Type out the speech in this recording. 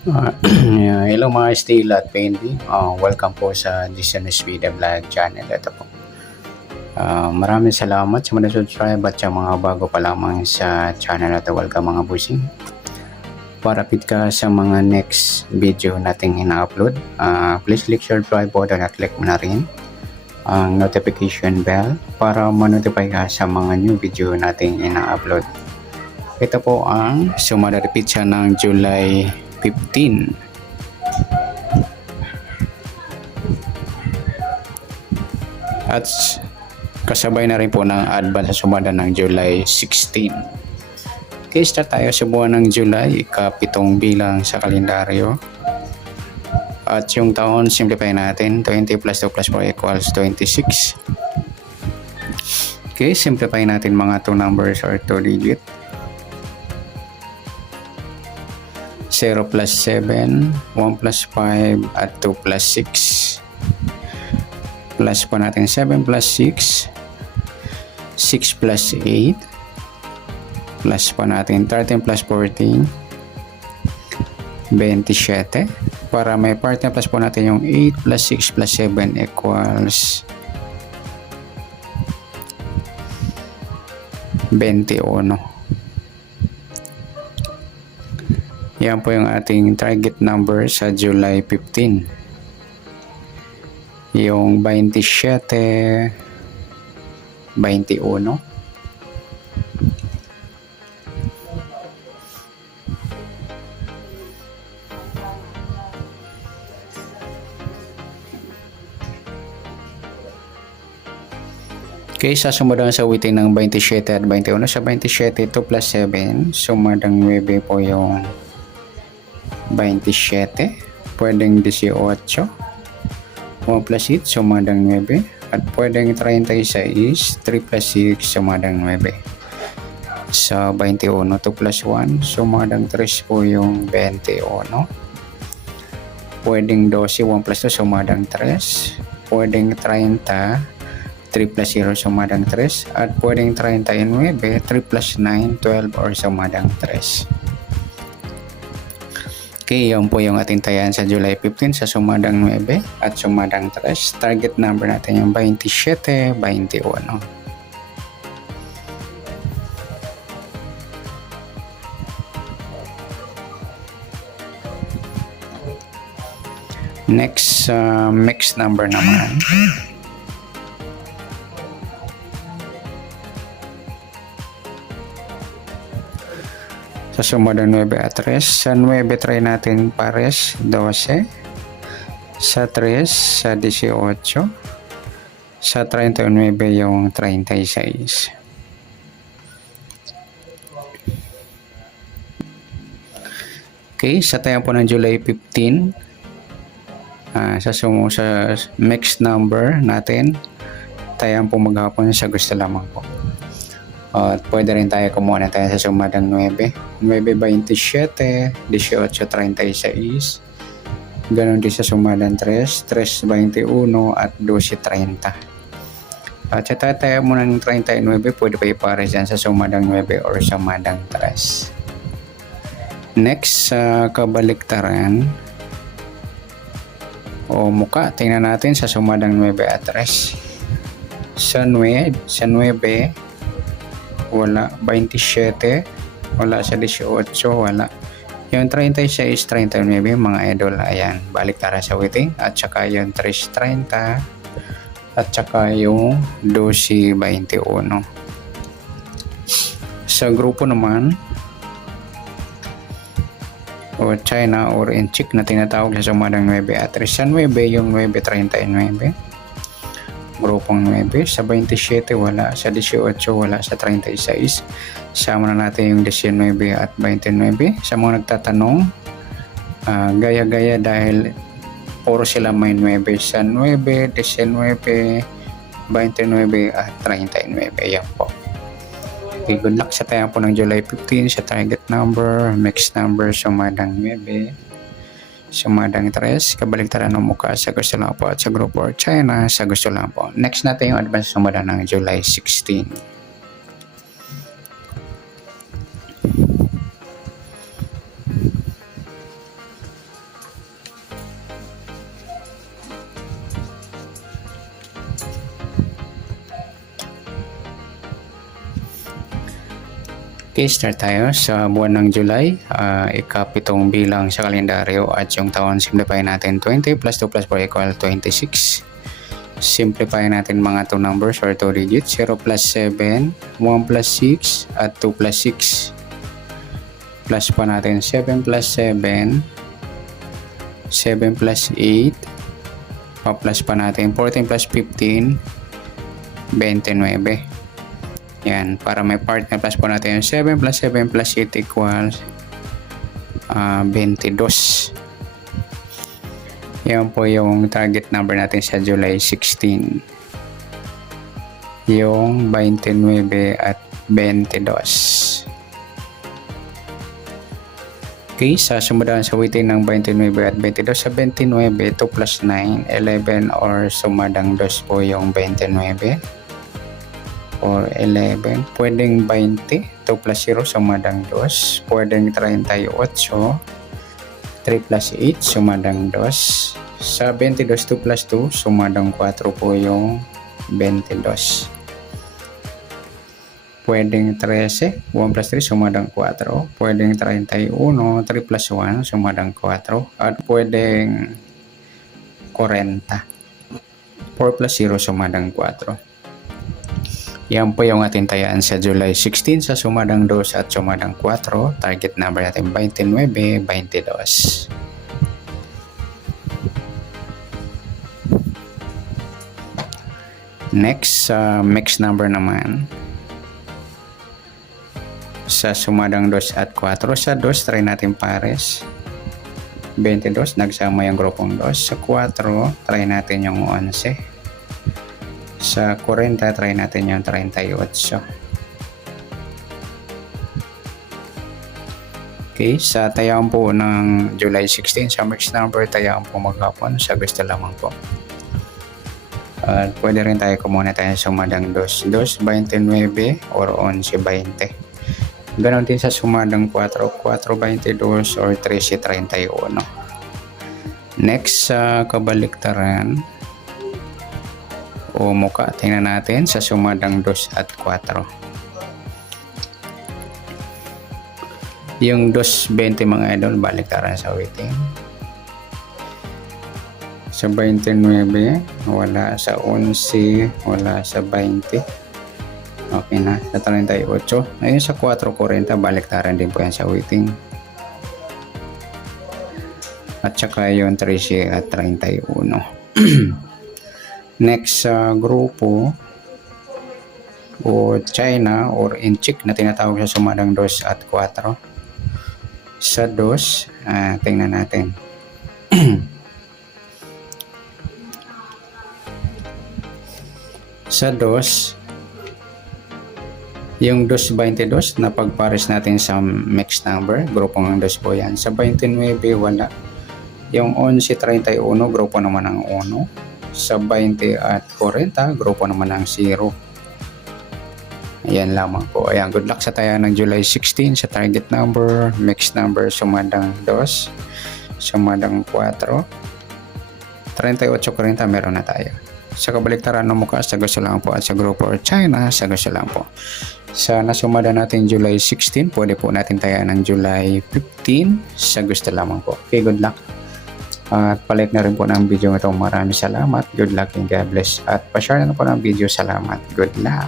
Yeah, hello mga Steel at Painty. Welcome po sa Business Vida Vlog channel. Ito po. Maraming salamat sa mga subscribe at sa mga bago pa lamang sa channel na ito. Welcome mga busing. Para fit ka sa mga next video nating ina-upload, please click subscribe button at click mo na rin ang notification bell para ma-notify ka sa mga new video nating ina-upload. Ito po ang sumada repeat siya ng July 15. At kasabay na rin po ng advance sa sumada ng July 16. Okay, start tayo sa buwan ng July, ika-7 bilang sa kalendaryo. At yung taon, simplify natin, 20 plus 2 plus 4 equals 26. Okay, simplify natin mga 2 numbers or 2 digit. 0 plus 7, 1 plus 5, at 2 plus 6. Plus po natin 7 plus 6, 6 plus 8, plus po natin 13 plus 14, 27. Para may part na plus po natin yung 8 plus 6 plus 7 equals 21. Yan po yung ating target number sa July 15. Yung 27, 21. Okay, sasunod sa awitin ng 27 at 21. Sa 27, 2 plus 7, sumadang 9 po yung 27. Pwedeng 18. 1 plus 8, sumadang 9. At pwedeng 36, 3 plus 6, sumadang 9. Sa 21, 2 plus 1, sumadang 3 po yung 21. Pwedeng 12, 1 plus 2, sumadang 3. Pwedeng 30, 3 plus 0, sumadang 3. At pwedeng 39, 3 plus 9, 12 or sumadang 3. Okay, yan po yung ating tayan sa July 15 sa sumadang 9 at sumadang 3. Target number natin yung 27, 21. Next, mixed number naman. Sa sumadang 9 at 3. Sa 9 try natin pares 12. Sa 3 sa 18. Sa 39 yung 36. Okay, sa tayo po ng July 15. Sa mixed number natin, tayo po maghapon sa gusto lamang po. At pwede rin tayo kumuha na tayo sa sumadang 9. 9, 27, 18, 36. Ganon din sa sumadang 3, 3, 21 at 12, 30. At sa tayo mo ng 39, pwede pa ipares dyan sa sumadang 9 or sumadang 3. Next, sa kabaliktaran o muka, tingnan natin sa sumadang 9 at 3. Sa 9, wala. 27, wala. Sa 18, wala. Yung 36, 39 mga idol, ayan, balik tara sa waiting. At saka yung 3.30 at saka yung 12.21. Sa grupo naman o China or Inchik na tinatawag sa sumadang 9 at 3. Sa 9 yung 9.39, grupong 9. Sa 27 wala. Sa 18 wala. Sa 36 sama na natin yung 19 at 29. Sa mga nagtatanong, gaya-gaya dahil puro sila may 9. Sa 9, 19, 29 at 39. Yan po. Okay, good luck sa tayo po ng July 15 sa target number, mixed number, sumadang 9. Sumadang 3, kabaliktaran ng mukha sa gusto lang po, at sa group or China sa gusto lang po. Next natin yung advance sumada ng July 16. Okay, start tayo sa buwan ng July, ikapitong bilang sa kalendaryo at yung taon simplify natin 20 plus 2 plus 4 equal 26. Simplify natin mga 2 numbers or 2 digits, 0 plus 7, 1 plus 6 at 2 plus 6. Plus pa natin 7 plus 7, 7 plus 8, pa-plus pa natin 14 plus 15, 29. Yan, para may part na plus po natin yung 7 plus 7 plus 8 equals 22. Yan po yung target number natin sa July 16. Yung 29 at 22. Okay, sa sumundan sa weighting ng 29 at 22, sa 29, 2 plus 9, 11 or sumadang 2 po yung 29. Or 11, pwedeng 20, 2 plus 0 sumadang 2, pwedeng 38, 3 plus 8 sumadang 2, sa 22, 2 plus 2 sumadang 4 po yung 22. Pwedeng 13, 1 plus 3 sumadang 4, pwedeng 31, 3 plus 1 sumadang 4, at pwedeng 40, 4 plus 0 sumadang 4. Yan po yung ating tayaan sa July 16 sa sumadang 2 at sumadang 4. Target number natin 29, 22. Next, mixed number naman. Sa sumadang 2 at 4. Sa 2, try natin pares. 22, nagsama yung grupong 2. Sa 4, try natin yung 11. Sa 40, try natin yung 38. Okay, sa tayaan po ng July 16, sa mixed number, tayaan po maghapon sa gusto lamang po. At pwede rin tayo kumuna tayo sa sumadang 2, 29 or 11, 20. Ganon din sa sumadang 4, 4, 22 or 13, 31. Next, sa kabaliktaran o muka, tingnan natin sa sumadang 2 at 4. Yung 2.20 mga idol, baliktaran sa weighting. Sa 29, wala. Sa 11, wala. Sa 20, okay na. Sa 38, ngayon sa 4.40, baliktaran din po yan sa weighting. At saka yung 13 at 31. Next sa grupo o China or inchik na tinatawag sa sumadang 2 at 4. Sa 2, tingnan natin. Sa 2, yung 2.22 na pagpares natin sa mixed number, grupo ng 2 po yan. Sa 29, wala. Yung 11.31, grupo naman ng 1. Sa 20 at 40, grupo naman ng 0. Ayan lamang po. Ayan, good luck sa tayaan ng July 16 sa target number, mixed number, sumadang 2, sumadang 4, 38, 40, meron na tayo. Sa kabaliktaran ng mukha, sa gusto lang po, at sa grupo or China, sa gusto lang po. Sa nasumada natin July 16, pwede po natin tayaan ng July 15, sa gusto lamang po. Okay, good luck. At palike na rin po ng video ito. Maraming salamat. Good luck and God bless. At pa-share na po ng video. Salamat. Good luck.